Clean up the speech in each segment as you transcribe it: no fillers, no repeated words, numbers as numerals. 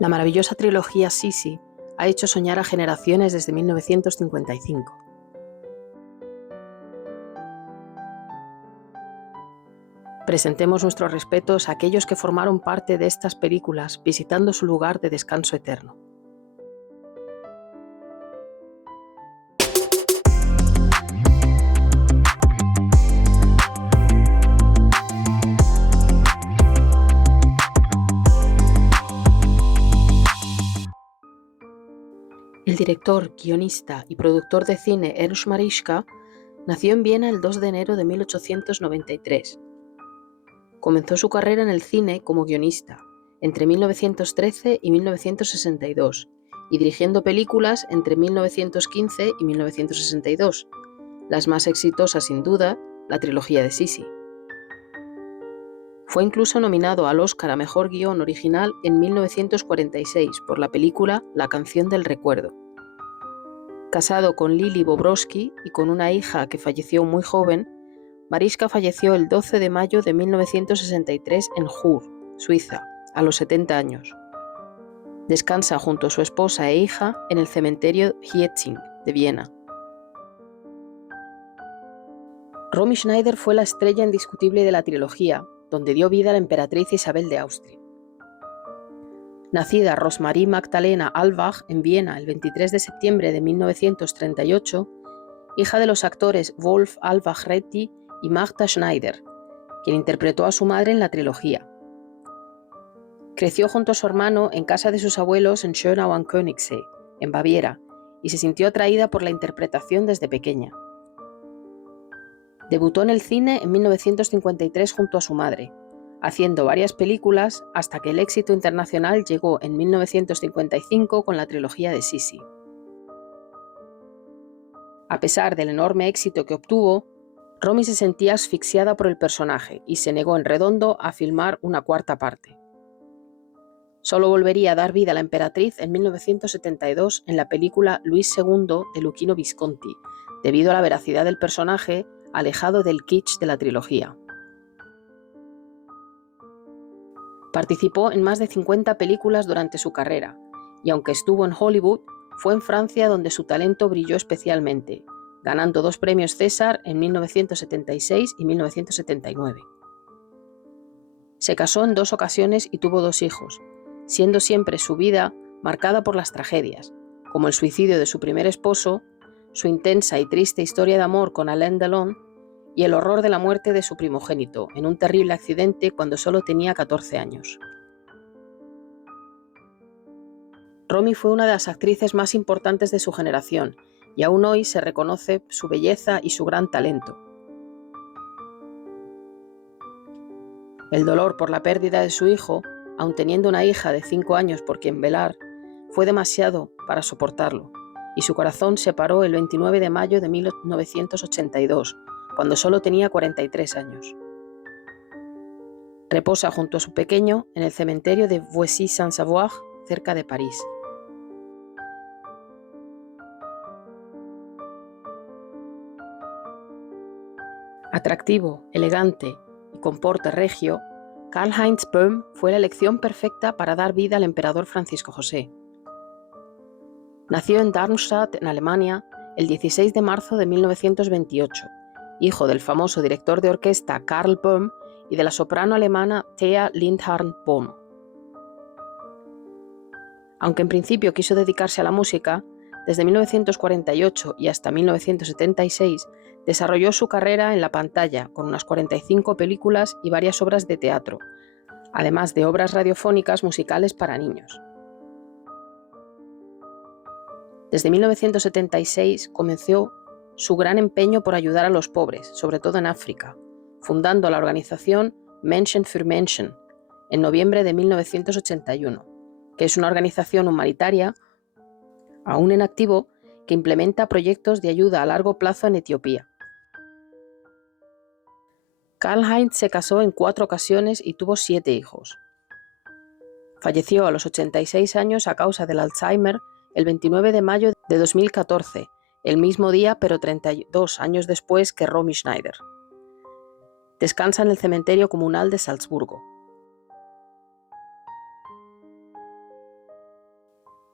La maravillosa trilogía Sisi ha hecho soñar a generaciones desde 1955. Presentemos nuestros respetos a aquellos que formaron parte de estas películas visitando su lugar de descanso eterno. El director, guionista y productor de cine Ernst Marischka nació en Viena el 2 de enero de 1893. Comenzó su carrera en el cine como guionista entre 1913 y 1962 y dirigiendo películas entre 1915 y 1962, las más exitosas sin duda, la trilogía de Sisi. Fue incluso nominado al Oscar a Mejor Guión Original en 1946 por la película La canción del recuerdo. Casado con Lili Bobrowski y con una hija que falleció muy joven, Marischka falleció el 12 de mayo de 1963 en Chur, Suiza, a los 70 años. Descansa junto a su esposa e hija en el cementerio Hietzing de Viena. Romy Schneider fue la estrella indiscutible de la trilogía, donde dio vida a la emperatriz Isabel de Austria. Nacida Rosmarie Magdalena Albach en Viena el 23 de septiembre de 1938, hija de los actores Wolf Albach-Retty y Magda Schneider, quien interpretó a su madre en la trilogía. Creció junto a su hermano en casa de sus abuelos en Schönau am Königssee, en Baviera, y se sintió atraída por la interpretación desde pequeña. Debutó en el cine en 1953 junto a su madre, haciendo varias películas hasta que el éxito internacional llegó en 1955 con la trilogía de Sisi. A pesar del enorme éxito que obtuvo, Romy se sentía asfixiada por el personaje y se negó en redondo a filmar una cuarta parte. Solo volvería a dar vida a la emperatriz en 1972 en la película Luis II de Luchino Visconti, debido a la veracidad del personaje alejado del kitsch de la trilogía. Participó en más de 50 películas durante su carrera, y aunque estuvo en Hollywood, fue en Francia donde su talento brilló especialmente, ganando 2 premios César en 1976 y 1979. Se casó en 2 ocasiones y tuvo 2 hijos, siendo siempre su vida marcada por las tragedias, como el suicidio de su primer esposo, su intensa y triste historia de amor con Alain Delon y el horror de la muerte de su primogénito en un terrible accidente cuando solo tenía 14 años. Romy fue una de las actrices más importantes de su generación y aún hoy se reconoce su belleza y su gran talento. El dolor por la pérdida de su hijo, aun teniendo una hija de 5 años por quien velar, fue demasiado para soportarlo, y su corazón se paró el 29 de mayo de 1982, cuando solo tenía 43 años. Reposa junto a su pequeño en el cementerio de Voisy-Saint-Sauveur, cerca de París. Atractivo, elegante y con porte regio, Karl-Heinz Böhm fue la elección perfecta para dar vida al emperador Francisco José. Nació en Darmstadt, en Alemania, el 16 de marzo de 1928, hijo del famoso director de orquesta Karl Böhm y de la soprano alemana Thea Lindhardt-Bohm. Aunque en principio quiso dedicarse a la música, desde 1948 y hasta 1976 desarrolló su carrera en la pantalla con unas 45 películas y varias obras de teatro, además de obras radiofónicas musicales para niños. Desde 1976 comenzó su gran empeño por ayudar a los pobres, sobre todo en África, fundando la organización Menschen für Menschen en noviembre de 1981, que es una organización humanitaria aún en activo que implementa proyectos de ayuda a largo plazo en Etiopía. Karl-Heinz se casó en 4 ocasiones y tuvo 7 hijos. Falleció a los 86 años a causa del Alzheimer el 29 de mayo de 2014, el mismo día pero 32 años después que Romy Schneider. Descansa en el cementerio comunal de Salzburgo.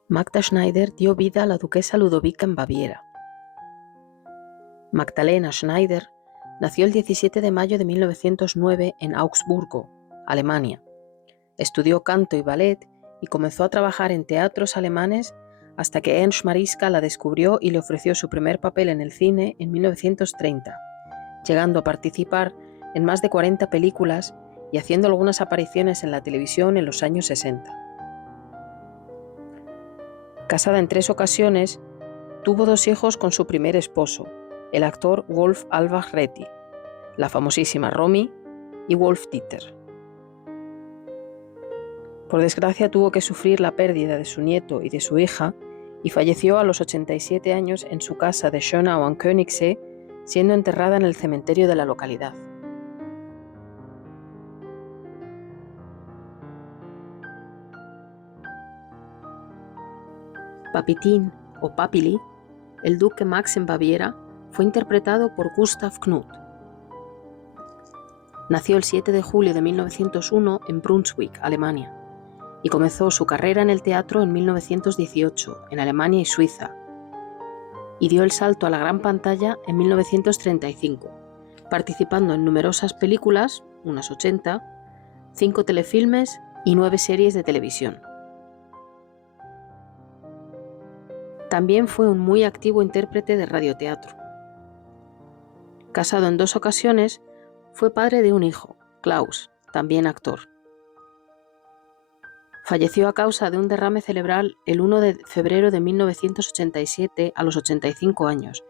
Magda Schneider dio vida a la duquesa Ludovica en Baviera. Magdalena Schneider nació el 17 de mayo de 1909 en Augsburgo, Alemania. Estudió canto y ballet y comenzó a trabajar en teatros alemanes hasta que Ernst Marischka la descubrió y le ofreció su primer papel en el cine en 1930, llegando a participar en más de 40 películas y haciendo algunas apariciones en la televisión en los años 60. Casada en 3 ocasiones, tuvo 2 hijos con su primer esposo, el actor Wolf Albach Retty, la famosísima Romy y Wolf Dieter. Por desgracia tuvo que sufrir la pérdida de su nieto y de su hija y falleció a los 87 años en su casa de Schönau am Königssee, siendo enterrada en el cementerio de la localidad. Papitín o Papili, el duque Max en Baviera, fue interpretado por Gustav Knuth. Nació el 7 de julio de 1901 en Brunswick, Alemania, y comenzó su carrera en el teatro en 1918 en Alemania y Suiza, y dio el salto a la gran pantalla en 1935, participando en numerosas películas, unas 80, 5 telefilmes y 9 series de televisión. También fue un muy activo intérprete de radioteatro. Casado en 2 ocasiones, fue padre de un hijo, Klaus, también actor. Falleció a causa de un derrame cerebral el 1 de febrero de 1987 a los 85 años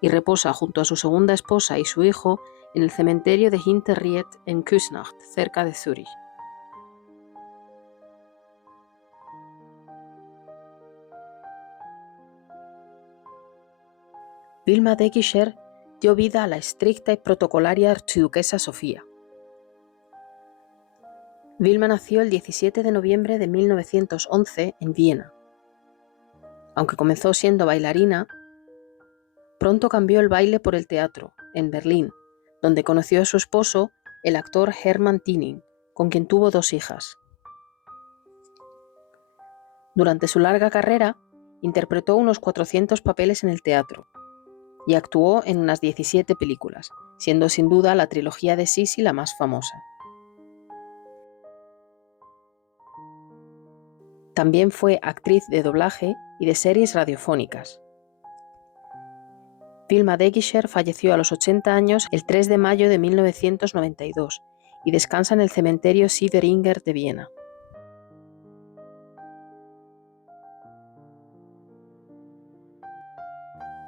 y reposa junto a su segunda esposa y su hijo en el cementerio de Hinterried en Küsnacht, cerca de Zúrich. Wilma Degischer dio vida a la estricta y protocolaria archiduquesa Sofía. Wilma nació el 17 de noviembre de 1911 en Viena. Aunque comenzó siendo bailarina, pronto cambió el baile por el teatro, en Berlín, donde conoció a su esposo, el actor Hermann Tinning, con quien tuvo 2 hijas. Durante su larga carrera, interpretó unos 400 papeles en el teatro y actuó en unas 17 películas, siendo sin duda la trilogía de Sisi la más famosa. También fue actriz de doblaje y de series radiofónicas. Wilma Degischer falleció a los 80 años el 3 de mayo de 1992 y descansa en el cementerio Sieveringer de Viena.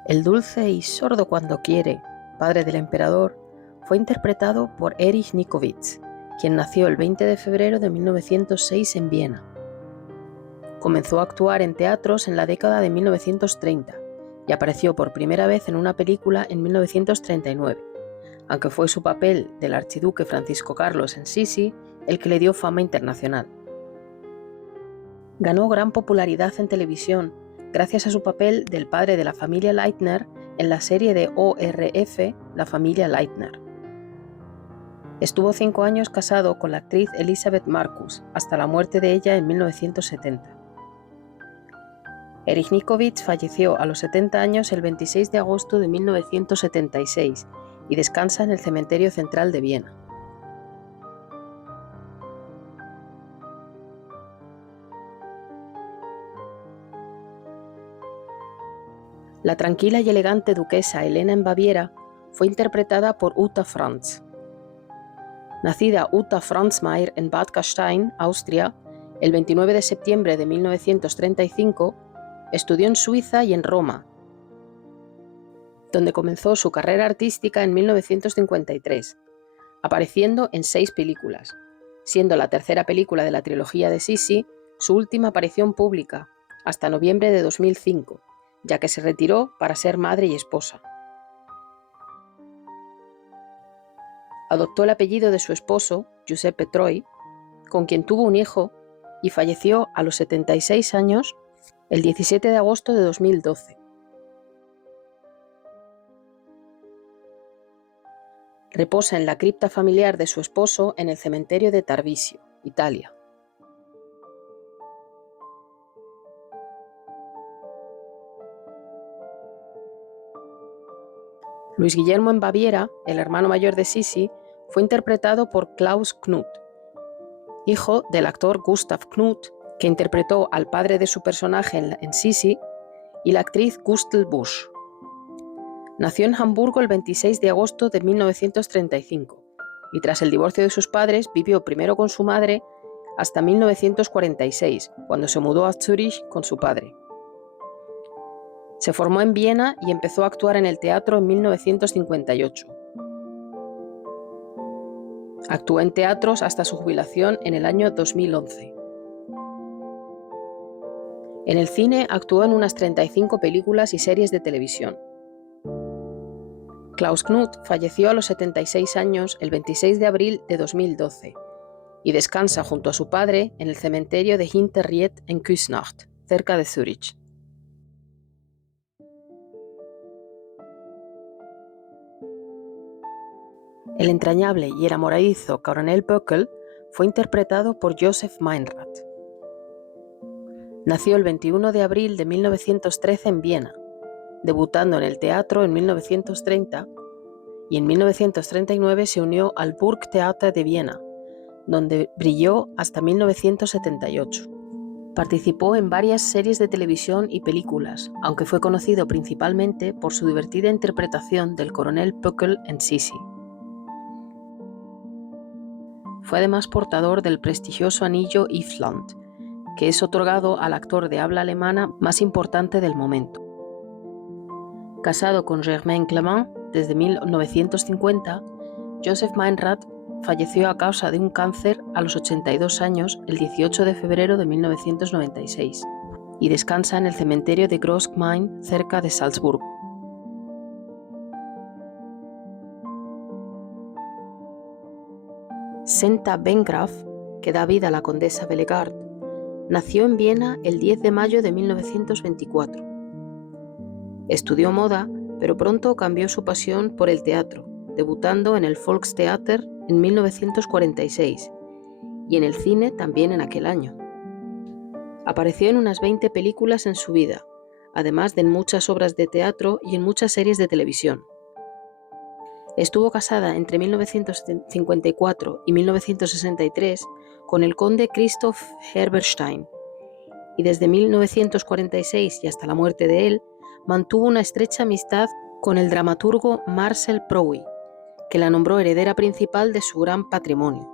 El dulce y sordo cuando quiere, padre del emperador, fue interpretado por Erich Nikovitz, quien nació el 20 de febrero de 1906 en Viena. Comenzó a actuar en teatros en la década de 1930 y apareció por primera vez en una película en 1939, aunque fue su papel del archiduque Francisco Carlos en Sisi el que le dio fama internacional. Ganó gran popularidad en televisión gracias a su papel del padre de la familia Leitner en la serie de ORF La familia Leitner. Estuvo 5 años casado con la actriz Elisabeth Marcus hasta la muerte de ella en 1970. Erich Nikovitz falleció a los 70 años el 26 de agosto de 1976 y descansa en el cementerio central de Viena. La tranquila y elegante duquesa Elena en Baviera fue interpretada por Uta Franz. Nacida Uta Franzmayr en Bad Gastein, Austria, el 29 de septiembre de 1935, estudió en Suiza y en Roma, donde comenzó su carrera artística en 1953, apareciendo en 6 películas, siendo la tercera película de la trilogía de Sisi su última aparición pública, hasta noviembre de 2005, ya que se retiró para ser madre y esposa. Adoptó el apellido de su esposo, Giuseppe Troi, con quien tuvo un hijo y falleció a los 76 años el 17 de agosto de 2012. Reposa en la cripta familiar de su esposo en el cementerio de Tarvisio, Italia. Luis Guillermo en Baviera, el hermano mayor de Sissi, fue interpretado por Klaus Knuth, hijo del actor Gustav Knuth, que interpretó al padre de su personaje en Sissi, y la actriz Gustl Busch. Nació en Hamburgo el 26 de agosto de 1935 y tras el divorcio de sus padres vivió primero con su madre hasta 1946, cuando se mudó a Zúrich con su padre. Se formó en Viena y empezó a actuar en el teatro en 1958. Actuó en teatros hasta su jubilación en el año 2011. En el cine actuó en unas 35 películas y series de televisión. Klaus Knuth falleció a los 76 años el 26 de abril de 2012 y descansa junto a su padre en el cementerio de Hinterried en Küsnacht, cerca de Zúrich. El entrañable y enamoradizo coronel Böckel fue interpretado por Josef Meinrad. Nació el 21 de abril de 1913 en Viena, debutando en el teatro en 1930 y en 1939 se unió al Burgtheater de Viena, donde brilló hasta 1978. Participó en varias series de televisión y películas, aunque fue conocido principalmente por su divertida interpretación del coronel Böckel en Sissi. Fue además portador del prestigioso anillo Iffland, que es otorgado al actor de habla alemana más importante del momento. Casado con Germaine Clement desde 1950, Josef Meinrad falleció a causa de un cáncer a los 82 años el 18 de febrero de 1996 y descansa en el cementerio de Großgemein cerca de Salzburgo. Senta Bengraf, que da vida a la condesa Bellegarde, nació en Viena el 10 de mayo de 1924. Estudió moda, pero pronto cambió su pasión por el teatro, debutando en el Volkstheater en 1946 y en el cine también en aquel año. Apareció en unas 20 películas en su vida, además de en muchas obras de teatro y en muchas series de televisión. Estuvo casada entre 1954 y 1963 con el conde Christoph Herberstein y desde 1946 y hasta la muerte de él mantuvo una estrecha amistad con el dramaturgo Marcel Prowy, que la nombró heredera principal de su gran patrimonio.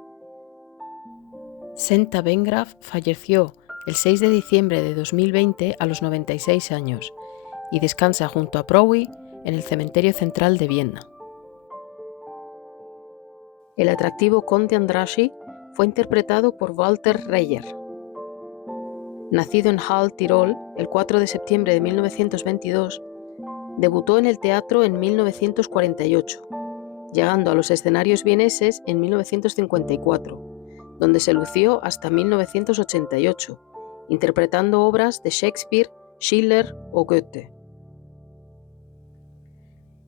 Senta Bengraf falleció el 6 de diciembre de 2020 a los 96 años y descansa junto a Prowy en el cementerio central de Viena. El atractivo conde Andrassy fue interpretado por Walter Reyer. Nacido en Hall, Tirol, el 4 de septiembre de 1922, debutó en el teatro en 1948, llegando a los escenarios vieneses en 1954, donde se lució hasta 1988, interpretando obras de Shakespeare, Schiller o Goethe.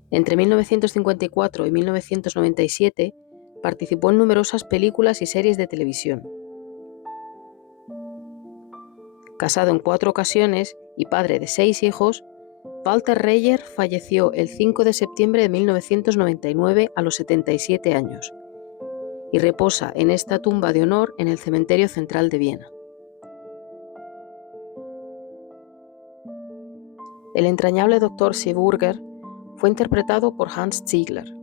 Entre 1954 y 1997 participó en numerosas películas y series de televisión. Casado en 4 ocasiones y padre de 6 hijos, Walter Reyer falleció el 5 de septiembre de 1999 a los 77 años y reposa en esta tumba de honor en el cementerio central de Viena. El entrañable Dr. Seeburger fue interpretado por Hans Ziegler.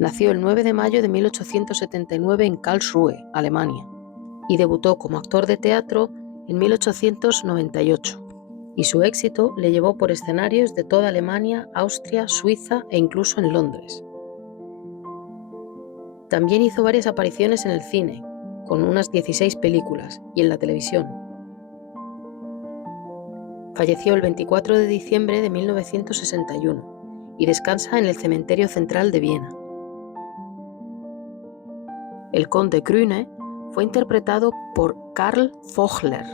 Nació el 9 de mayo de 1879 en Karlsruhe, Alemania, y debutó como actor de teatro en 1898, y su éxito le llevó por escenarios de toda Alemania, Austria, Suiza e incluso en Londres. También hizo varias apariciones en el cine, con unas 16 películas, y en la televisión. Falleció el 24 de diciembre de 1961 y descansa en el cementerio central de Viena. El conde Krüne fue interpretado por Karl Vogler.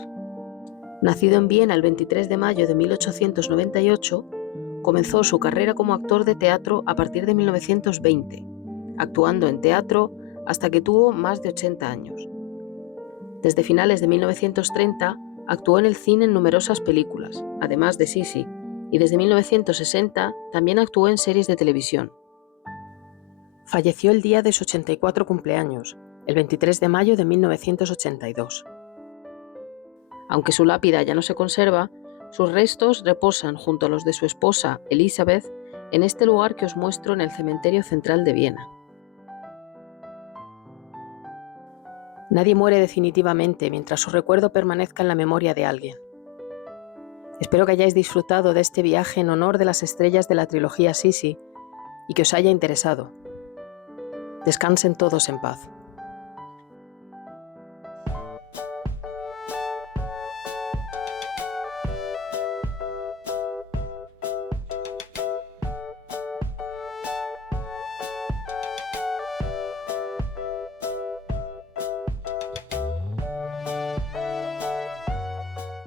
Nacido en Viena el 23 de mayo de 1898, comenzó su carrera como actor de teatro a partir de 1920, actuando en teatro hasta que tuvo más de 80 años. Desde finales de 1930 actuó en el cine en numerosas películas, además de Sissi, y desde 1960 también actuó en series de televisión. Falleció el día de su 84 cumpleaños, el 23 de mayo de 1982. Aunque su lápida ya no se conserva, sus restos reposan junto a los de su esposa, Elizabeth, en este lugar que os muestro en el cementerio central de Viena. Nadie muere definitivamente mientras su recuerdo permanezca en la memoria de alguien. Espero que hayáis disfrutado de este viaje en honor de las estrellas de la trilogía Sisi y que os haya interesado. Descansen todos en paz.